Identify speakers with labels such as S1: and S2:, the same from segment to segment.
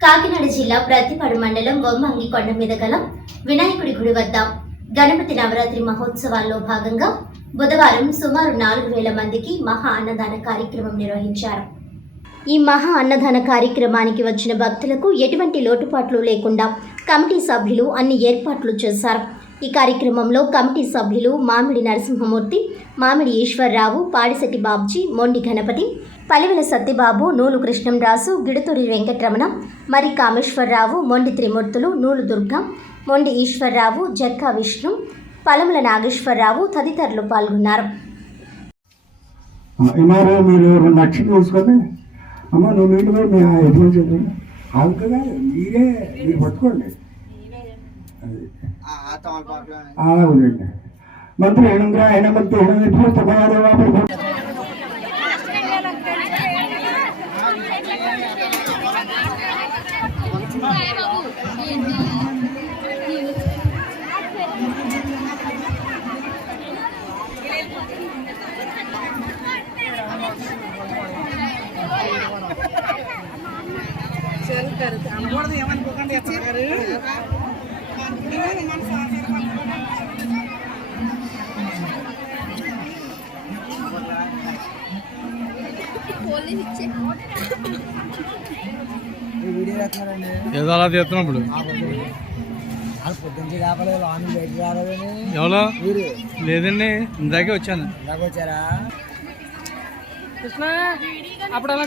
S1: కాకినాడ జిల్లా ప్రతిపాడు మండలం బొమ్మంగి కొండ మీద గల వినాయకుడి గుడి వద్ద గణపతి నవరాత్రి మహోత్సవాల్లో భాగంగా బుధవారం సుమారు నాలుగు వేల మందికి మహా అన్నదాన కార్యక్రమం నిర్వహించారు. ఈ మహా అన్నదాన కార్యక్రమానికి వచ్చిన భక్తులకు ఎటువంటి లోటుపాట్లు లేకుండా కమిటీ సభ్యులు అన్ని ఏర్పాట్లు చేశారు. ఈ కార్యక్రమంలో కమిటీ సభ్యులు మామిడి నరసింహమూర్తి మామిడి ఈశ్వర్రావు పాడిశెట్టి బాబ్జీ మొండి గణపతి పలివెల సత్యబాబు నూలు కృష్ణంరాజు గిడుతూరి వెంకటరమణ మరి కామేశ్వరరావు మొండి త్రిమూర్తులు నూలు దుర్గ మొండి ఈశ్వర్రావు జక్కా విష్ణు పలముల నాగేశ్వరరావు తదితరులు పాల్గొన్నారు.
S2: ఇన్నారో మీరు రెండు లక్షలు చూసుకొని అమ్మ నువ్వు మీరు కూడా మీ ఎటువంటి చెప్పండి కాదు కదా మీరే మీరు పట్టుకోండి. అది. ఆ, అవునండి మంత్రి ఏనుగా ఆయన మంత్రి
S3: అనకూడదు
S4: ఏదో అలా తీస్తున్నప్పుడు ఎవరో? లేదండి ఇందాకే వచ్చాను.
S3: ఇందాక వచ్చారా?
S4: కృష్ణ అప్పుడు అలా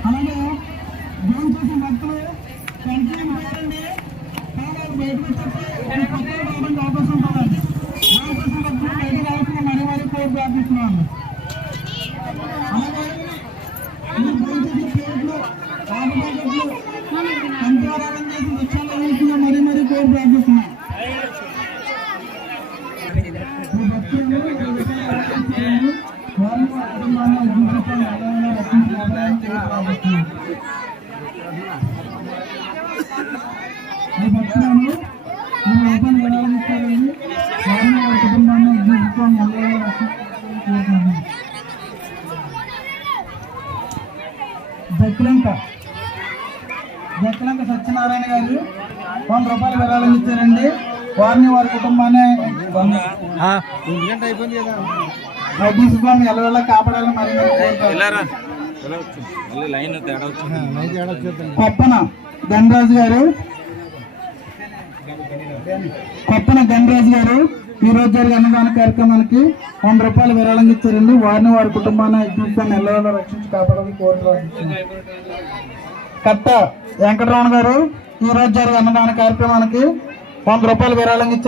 S3: అలాగే భోజనం చేసిన భక్తులు కంట్రీ చేయండి కావాలి బయటకు వచ్చేసి పక్కన రావడానికి అవకాశం ఉంటుందండి భోజనం చేసిన భక్తులు బయటకు రావాల్సిన మరి వారి కోరు ప్రార్థిస్తున్నాను అలాగే ఈ చేసిన చేసే ప్లేట్లు ఆట ప్యాకెట్లు కంటివారాలను చేసి వృక్షాలు మరి మరి కోరు ప్రార్థిస్తున్నాను ఈ భక్తులు ఈ విషయాలు వారిని వారి కుటుంబాన్ని ఉద్దేశించి ఎల్లవేళలా రక్షించి కాపాడాలని కోరి ప్రార్థిస్తున్నాను. ఈ భక్తులను మీరు ఓపెన్ విరాళిస్తారని వారిని వారి కుటుంబాన్ని జక్లంక జక్లంక సత్యనారాయణ గారు వంద రూపాయలు విరాళం ఇచ్చారండి. వారిని వారి కుటుంబాన్ని
S4: అయిపోయింది కదా
S3: కాపాడాలని మరి. కొప్పన ధనరాజు గారు. కొప్పన ధనరాజు గారు ఈ రోజు జరిగే అన్నదాన కార్యక్రమానికి వంద రూపాయలు విరాళంగా ఇచ్చారండి. వారిని వారి కుటుంబాన్ని యజ్ఞిస్తాన్ని ఎల్లవేళ రక్షించి కాపాడాలని కోరుతున్నాను కట్ట వెంకటరమణ గారు ఈ రోజు జరిగే అన్నదాన కార్యక్రమానికి వంద రూపాయలు విరాళంగా ఇచ్చారు.